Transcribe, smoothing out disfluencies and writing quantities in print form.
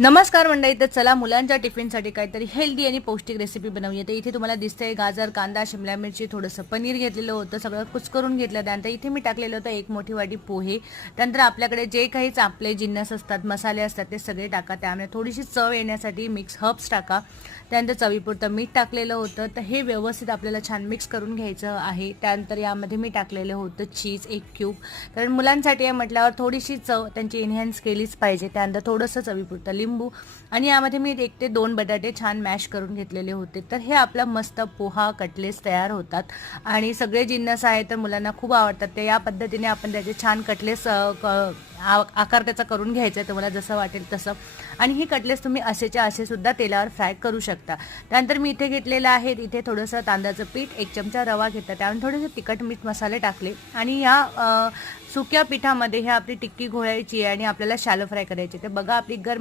नमस्कार मंडळी, तर चला मुलांच्या टिफिनसाठी काहीतरी हेल्दी आणि पौष्टिक रेसिपी बनवूया. तर इथे तुम्हाला दिसतंय गाजर, कांदा, शिमला मिरची, थोडंसं पनीर घेतलेलं होतं, सगळं कुस्करून घेतलं. त्यानंतर इथे मी टाकलेलं होतं 1 मोठी वाटी पोहे. त्यानंतर आपल्याकडे जे काही आपले जिन्नस असतात, मसाले असतात ते सगळे टाका. त्यामुळे थोडीशी चव येण्यासाठी मिक्स हर्ब्स टाका. त्यानंतर चवीपुरतं मीठ टाकलेलं होतं. तर हे व्यवस्थित आपल्याला छान मिक्स करून घ्यायचं आहे. त्यानंतर यामध्ये मी टाकलेलं होतं चीज 1 क्यूब. कारण मुलांसाठी आहे म्हटल्यावर थोडीशी चव त्यांची एनहॅन्स केलीच पाहिजे. त्यानंतर थोडंसं चवीपुरतं लिंबू आणि यामध्ये मी 1 ते 2 बटाटे छान मॅश करून घेतलेले होते. तर हे आपला मस्त पोहा कटलेट्स तयार होतात आणि सगळे जिन्नस आहेत तर मुलांना खूप आवडतात. ते या पद्धतीने आपण त्याचे छान कटलेट्स आकार त्याचा करून घ्यायचा आहे तुम्हाला जसं वाटेल तसं. आणि ही कटलेट्स तुम्ही असेच्या असे सुद्धा तेलावर फ्राय करू शकता. त्यानंतर मी इथे घेतलेलं आहे, इथे थोडंसं तांदळाचं पीठ, 1 चमचा रवा घेतला, त्यानंतर थोडेसे तिखट मीठ मसाले टाकले आणि या सुक्या पिठामध्ये हे आपली टिक्की घोळायची आहे आणि आपल्याला शॅलो फ्राय करायची. तर बघा आपली गरम